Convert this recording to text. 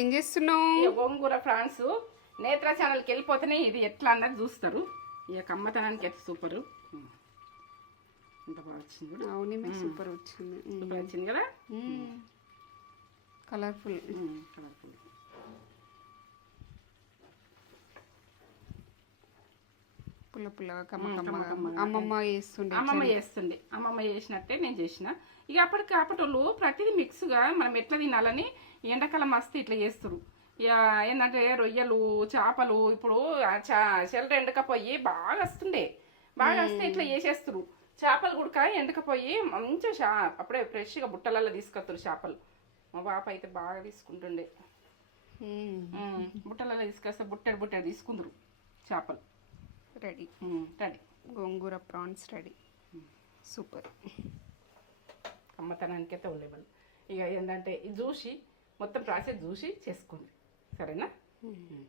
ఏం చేస్తున్నావు? గోంగూర ఫ్రాన్స్ నేత్ర ఛానల్కి వెళ్ళిపోతేనే ఇది ఎట్లా అన్నది చూస్తారు. ఇక కమ్మతనానికి అయితే సూపరు. ఎంత బాగా వచ్చింది కూడా అవునే సూపర్ వచ్చింది. సూపర్ వచ్చింది కదా? కలర్ఫుల్ కలర్ఫుల్ పుల్ల పుల్లగా కమ్మ కమ్మ. అమ్మమ్మ వేస్తుండే అమ్మమ్మ చేస్తుంది అమ్మమ్మ చేసినట్టే నేను చేసిన. ఇక అప్పటికి అప్పటోళ్ళు ప్రతిదీ మిక్స్గా మనం ఎట్లా తినాలని ఎండాకాలం మస్తు ఇట్లా చేస్తారు ఇక ఏంటంటే రొయ్యలు చేపలు ఇప్పుడు చెల్లర ఎండకపోయి బాగా వస్తుండే. బాగా వస్తే ఇట్లా చేసేస్తారు చేపలు గుడక ఎండకపోయి మంచిగా చా అప్పుడే ఫ్రెష్గా బుట్టలలో తీసుకొస్తారు చేపలు. మా పాప అయితే బాగా తీసుకుంటుండే. బుట్టలలో తీసుకొస్తే బుట్టెడు బుట్టెడు తీసుకుందరు చేపలు. Ready. Ready. Gongura prawns ready. Super. అమ్మతనానికైతే ఉండేవాళ్ళు. ఇక ఏంటంటే ఇది చూసి మొత్తం ప్రాసెస్ చూసి చేసుకోండి సరేనా?